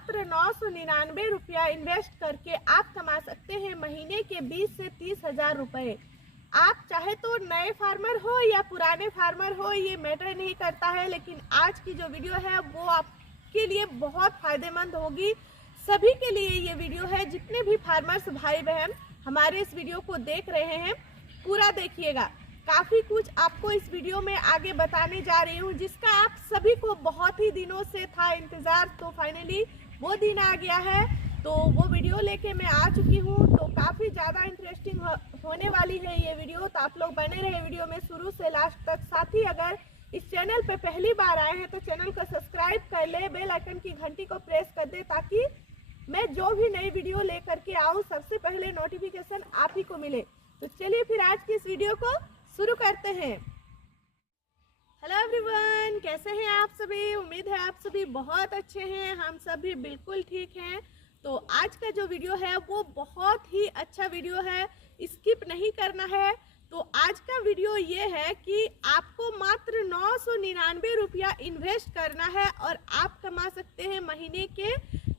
मात्र 999 रुपया इन्वेस्ट करके आप कमा सकते हैं महीने के 20 से 30 हजार रुपये। आप चाहे तो नए फार्मर हो या पुराने फार्मर हो, ये मैटर नहीं करता है, लेकिन आज की जो वीडियो है वो आपके लिए बहुत फायदेमंद होगी। सभी के लिए ये वीडियो है, जितने भी फार्मर्स भाई बहन हमारे इस वीडियो को देख रहे हैं पूरा देखिएगा। काफ़ी कुछ आपको इस वीडियो में आगे बताने जा रही हूँ, जिसका आप सभी को बहुत ही दिनों से था इंतज़ार। तो फाइनली वो दिन आ गया है, तो वो वीडियो लेके मैं आ चुकी हूँ। तो काफ़ी ज़्यादा इंटरेस्टिंग होने वाली है ये वीडियो, तो आप लोग बने रहे वीडियो में शुरू से लास्ट तक। साथ ही अगर इस चैनल पे पहली बार आए हैं तो चैनल को सब्सक्राइब कर ले, बेल आइकन की घंटी को प्रेस कर दे, ताकि मैं जो भी नई वीडियो लेकर के आऊँ सबसे पहले नोटिफिकेशन आप ही को मिले। तो चलिए फिर आज की इस वीडियो को शुरू करते हैं। हेलो एवरीवन, कैसे हैं आप सभी? उम्मीद है आप सभी बहुत अच्छे हैं। हम सभी बिल्कुल ठीक हैं। तो आज का जो वीडियो है वो बहुत ही अच्छा वीडियो है, स्किप नहीं करना है। तो आज का वीडियो ये है कि आपको मात्र 999 रुपया इन्वेस्ट करना है और आप कमा सकते हैं महीने के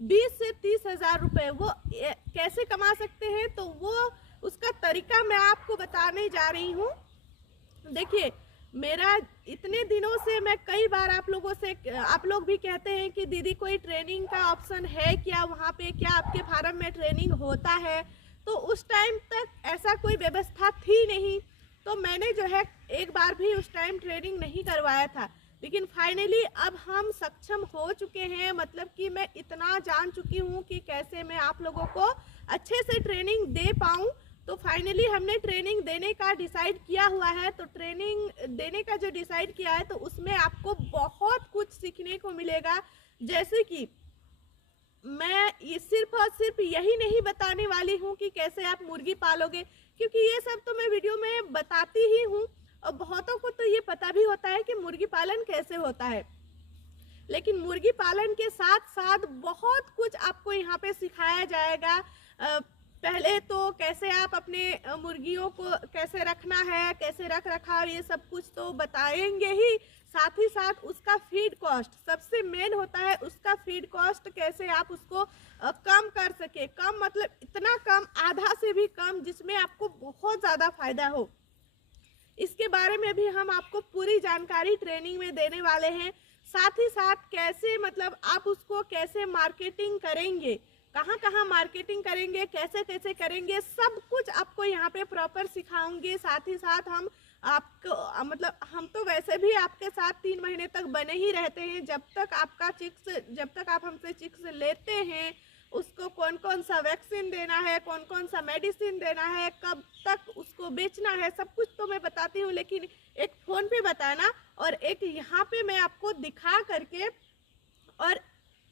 20 से 30 हजार रुपये। वो कैसे कमा सकते हैं, तो वो उसका तरीका मैं आपको बताने जा रही हूँ। देखिए, मेरा इतने दिनों से मैं कई बार आप लोग भी कहते हैं कि दीदी कोई ट्रेनिंग का ऑप्शन है क्या, वहाँ पे क्या आपके फार्म में ट्रेनिंग होता है? तो उस टाइम तक ऐसा कोई व्यवस्था थी नहीं, तो मैंने जो है एक बार भी उस टाइम ट्रेनिंग नहीं करवाया था। लेकिन फाइनली अब हम सक्षम हो चुके हैं, मतलब कि मैं इतना जान चुकी हूँ कि कैसे मैं आप लोगों को अच्छे से ट्रेनिंग दे पाऊँ। तो फाइनली हमने ट्रेनिंग देने का डिसाइड किया हुआ है। तो ट्रेनिंग देने का जो डिसाइड किया है, तो उसमें आपको बहुत कुछ सीखने को मिलेगा। जैसे कि मैं ये सिर्फ और सिर्फ यही नहीं बताने वाली हूँ कि कैसे आप मुर्गी पालोगे, क्योंकि ये सब तो मैं वीडियो में बताती ही हूँ और बहुतों को तो ये पता भी होता है कि मुर्गी पालन कैसे होता है। लेकिन मुर्गी पालन के साथ साथ बहुत कुछ आपको यहाँ पे सिखाया जाएगा। पहले तो कैसे आप अपने मुर्गियों को कैसे रखना है, कैसे रख रखाव, ये सब कुछ तो बताएंगे ही। साथ ही साथ उसका फीड कॉस्ट सबसे मेन होता है। उसका फीड कॉस्ट कैसे आप उसको कम कर सके, कम मतलब इतना कम, आधा से भी कम, जिसमें आपको बहुत ज़्यादा फायदा हो। इसके बारे में भी हम आपको पूरी जानकारी ट्रेनिंग में देने वाले हैं। साथ ही साथ कैसे मतलब आप उसको कैसे मार्केटिंग करेंगे, कहाँ कहाँ मार्केटिंग करेंगे, कैसे कैसे करेंगे, सब कुछ आपको यहाँ पे प्रॉपर सिखाऊंगे। साथ ही साथ हम आपको मतलब हम तो वैसे भी आपके साथ 3 महीने तक बने ही रहते हैं। जब तक आप हमसे चिक्स लेते हैं, उसको कौन कौन सा वैक्सीन देना है, कौन कौन सा मेडिसिन देना है, कब तक उसको बेचना है, सब कुछ तो मैं बताती हूँ। लेकिन एक फ़ोन पे बताना और एक यहाँ पे मैं आपको दिखा करके, और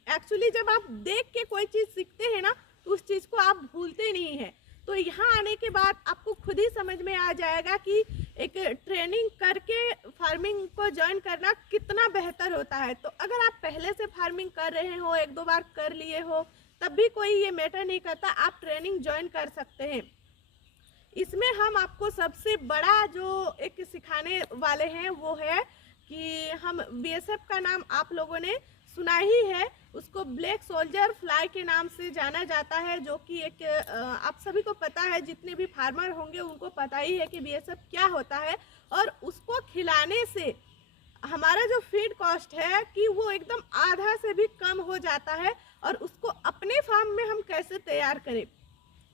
एक्चुअली जब आप देख के कोई चीज़ सीखते हैं ना, तो उस चीज़ को आप भूलते नहीं हैं। तो यहाँ आने के बाद आपको खुद ही समझ में आ जाएगा कि एक ट्रेनिंग करके फार्मिंग को ज्वाइन करना कितना बेहतर होता है। तो अगर आप पहले से फार्मिंग कर रहे हो, 1-2 बार कर लिए हो, तब भी कोई ये मैटर नहीं करता, आप ट्रेनिंग ज्वाइन कर सकते हैं। इसमें हम आपको सबसे बड़ा जो एक सिखाने वाले हैं वो है कि हम बीएसएफ का नाम आप लोगों ने सुना ही है, उसको ब्लैक सोल्जर फ्लाई के नाम से जाना जाता है, जो कि एक आप सभी को पता है, जितने भी फार्मर होंगे उनको पता ही है कि बीएसएफ क्या होता है। और उसको खिलाने से हमारा जो फीड कॉस्ट है कि वो एकदम आधा से भी कम हो जाता है। और उसको अपने फार्म में हम कैसे तैयार करें,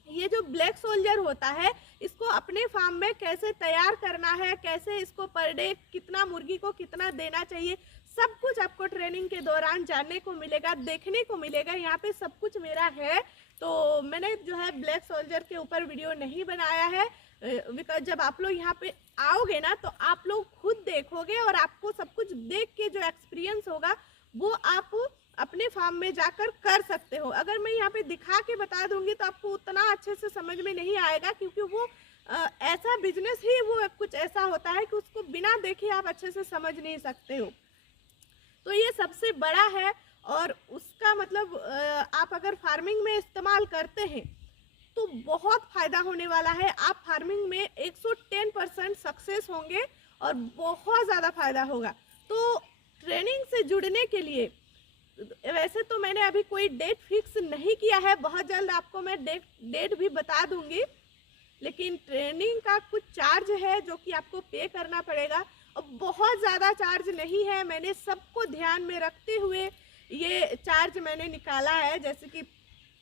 ये जो ब्लैक सोल्जर होता है, इसको अपने फार्म में कैसे तैयार करना है, कैसे इसको पर डे कितना मुर्गी को कितना देना चाहिए, सब कुछ आपको ट्रेनिंग के दौरान जानने को मिलेगा, देखने को मिलेगा। यहाँ पे सब कुछ मेरा है, तो मैंने जो है ब्लैक सोल्जर के ऊपर वीडियो नहीं बनाया है, बिकॉज जब आप लोग यहाँ पे आओगे ना, तो आप लोग खुद देखोगे और आपको सब कुछ देख के जो एक्सपीरियंस होगा वो आप अपने फार्म में जाकर कर सकते हो। अगर मैं यहाँ पे दिखा के बता दूंगी तो आपको उतना अच्छे से समझ में नहीं आएगा, क्योंकि वो ऐसा बिजनेस ही वो कुछ ऐसा होता है कि उसको बिना देखे आप अच्छे से समझ नहीं सकते हो। तो ये सबसे बड़ा है, और उसका मतलब आप अगर फार्मिंग में इस्तेमाल करते हैं तो बहुत फ़ायदा होने वाला है। आप फार्मिंग में 110% सक्सेस होंगे और बहुत ज़्यादा फ़ायदा होगा। तो ट्रेनिंग से जुड़ने के लिए वैसे तो मैंने अभी कोई डेट फिक्स नहीं किया है, बहुत जल्द आपको मैं डेट भी बता दूंगी, लेकिन ट्रेनिंग का कुछ चार्ज है जो कि आपको पे करना पड़ेगा और बहुत ज़्यादा चार्ज नहीं है। मैंने सबको ध्यान में रखते हुए ये चार्ज मैंने निकाला है। जैसे कि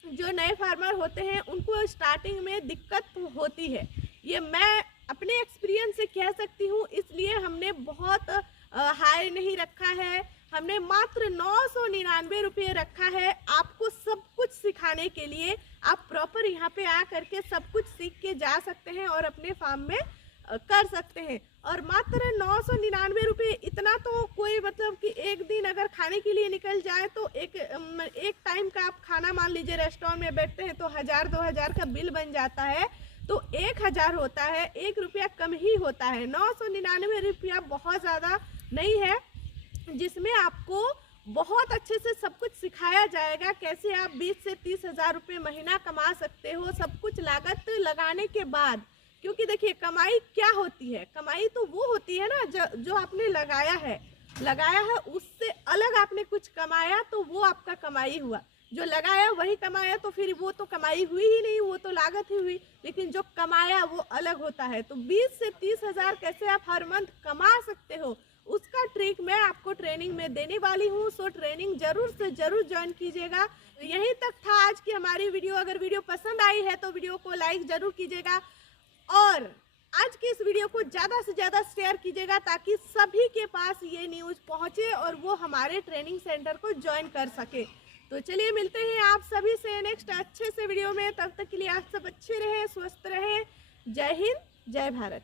जो नए फार्मर होते हैं उनको स्टार्टिंग में दिक्कत होती है, ये मैं अपने एक्सपीरियंस से कह सकती हूँ, इसलिए हमने बहुत हाई नहीं रखा है। हमने मात्र 999 रुपये रखा है आपको सब कुछ सिखाने के लिए। आप प्रॉपर यहाँ पे आ करके सब कुछ सीख के जा सकते हैं और अपने फार्म में कर सकते हैं। और मात्र 999 रुपये, इतना तो कोई मतलब कि एक दिन अगर खाने के लिए निकल जाए तो एक टाइम का आप खाना मान लीजिए रेस्टोरेंट में बैठते हैं तो 1000-2000 का बिल बन जाता है, तो 1000 होता है, 1 रुपया कम ही होता है। 999 रुपया बहुत ज़्यादा नहीं है, जिसमें आपको बहुत अच्छे से सब कुछ सिखाया जाएगा। कैसे आप 20 से 30 हज़ार रुपये महीना कमा सकते हो, सब कुछ लागत लगाने के बाद। क्योंकि देखिए कमाई क्या होती है, कमाई तो वो होती है ना जो आपने लगाया है उससे अलग आपने कुछ कमाया तो वो आपका कमाई हुआ। जो लगाया वही कमाया तो फिर वो तो कमाई हुई ही नहीं, वो तो लागत ही हुई। लेकिन जो कमाया वो अलग होता है। तो 20 से 30 हज़ार कैसे आप हर मंथ कमा सकते हो, उसका ट्रिक मैं आपको ट्रेनिंग में देने वाली हूँ। सो ट्रेनिंग जरूर से जरूर ज्वाइन कीजिएगा। यहीं तक था आज की हमारी वीडियो। अगर वीडियो पसंद आई है तो वीडियो को लाइक जरूर कीजिएगा और आज की इस वीडियो को ज़्यादा से ज़्यादा शेयर कीजिएगा ताकि सभी के पास ये न्यूज़ पहुँचे और वो हमारे ट्रेनिंग सेंटर को ज्वाइन कर सके। तो चलिए मिलते हैं आप सभी से नेक्स्ट अच्छे से वीडियो में। तब तक के लिए आप सब अच्छे रहें, स्वस्थ रहें। जय हिंद, जय भारत।